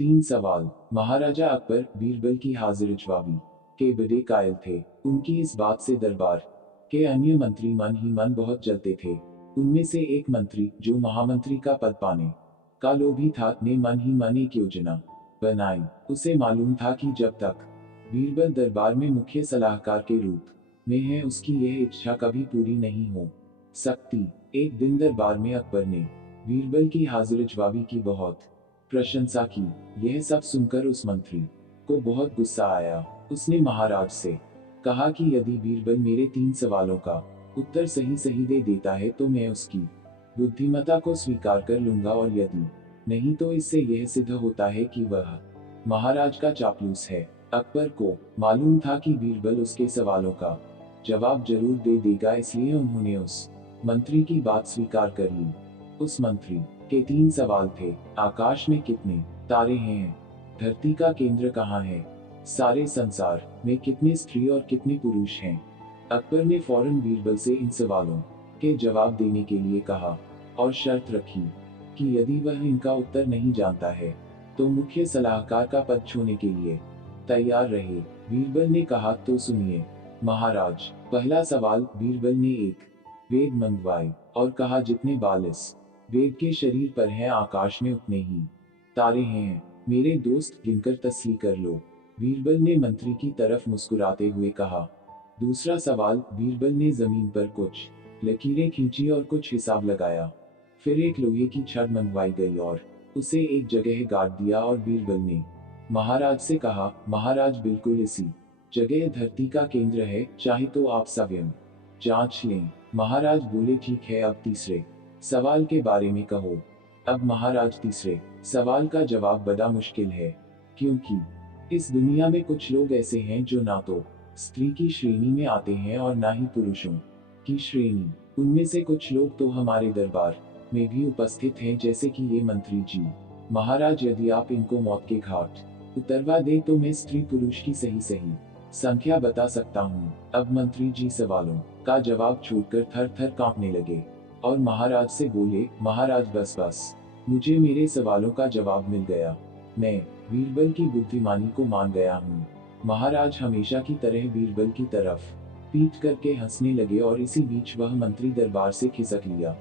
तीन सवाल। महाराजा अकबर बीरबल की हाजिर जवाबी के बड़े कायल थे। उनकी इस बात से दरबार के अन्य मंत्री मन ही मन बहुत जलते थे। उनमें से एक मंत्री जो महामंत्री का पद पाने का लोभी था ने मन ही मन एक योजना बनाई। उसे मालूम था कि जब तक बीरबल दरबार में मुख्य सलाहकार के रूप में है उसकी यह इच्छा कभी पूरी नहीं हो सकती। एक दिन दरबार में अकबर ने बीरबल की हाजिर जवाबी की बहुत प्रशंसा की। यह सब सुनकर उस मंत्री को बहुत गुस्सा आया। उसने महाराज से कहा कि यदि बीरबल मेरे तीन सवालों का उत्तर सही सही दे देता है तो मैं उसकी बुद्धिमत्ता को स्वीकार कर लूंगा, और यदि नहीं तो इससे यह सिद्ध होता है कि वह महाराज का चापलूस है। अकबर को मालूम था कि बीरबल उसके सवालों का जवाब जरूर दे देगा, इसलिए उन्होंने उस मंत्री की बात स्वीकार कर ली। उस मंत्री के तीन सवाल थे। आकाश में कितने तारे हैं? धरती का केंद्र कहाँ है? सारे संसार में कितने स्त्री और कितने पुरुष हैं? अकबर ने फौरन बीरबल से इन सवालों के जवाब देने के लिए कहा और शर्त रखी कि यदि वह इनका उत्तर नहीं जानता है तो मुख्य सलाहकार का पद छोड़ने के लिए तैयार रहे। बीरबल ने कहा, तो सुनिए महाराज। पहला सवाल। बीरबल ने एक वेद मंगवाई और कहा, जितने बाल इस वेद के शरीर पर हैं आकाश में उतने ही तारे हैं। मेरे दोस्त, गिनकर तसल्ली कर लो। बीरबल ने मंत्री की तरफ मुस्कुराते हुए कहा। दूसरा सवाल। बीरबल ने जमीन पर कुछ लकीरें खींची और कुछ हिसाब लगाया। फिर एक लोहे की छड़ मंगवाई गई और उसे एक जगह गाड़ दिया, और बीरबल ने महाराज से कहा, महाराज बिल्कुल इसी जगह धरती का केंद्र है, चाहे तो आप स्वयं जांच लें। महाराज बोले, ठीक है, अब तीसरे सवाल के बारे में कहो। अब महाराज, तीसरे सवाल का जवाब बड़ा मुश्किल है, क्योंकि इस दुनिया में कुछ लोग ऐसे हैं जो ना तो स्त्री की श्रेणी में आते हैं और ना ही पुरुषों की श्रेणी। उनमें से कुछ लोग तो हमारे दरबार में भी उपस्थित हैं, जैसे कि ये मंत्री जी। महाराज, यदि आप इनको मौत के घाट उतरवा दे तो मैं स्त्री पुरुष की सही सही संख्या बता सकता हूँ। अब मंत्री जी सवालों का जवाब छोड़कर थर थर कांपने लगे और महाराज से बोले, महाराज बस बस, मुझे मेरे सवालों का जवाब मिल गया। मैं बीरबल की बुद्धिमानी को मान गया हूँ। महाराज हमेशा की तरह बीरबल की तरफ पीठ करके हंसने लगे और इसी बीच वह मंत्री दरबार से खिसक लिया।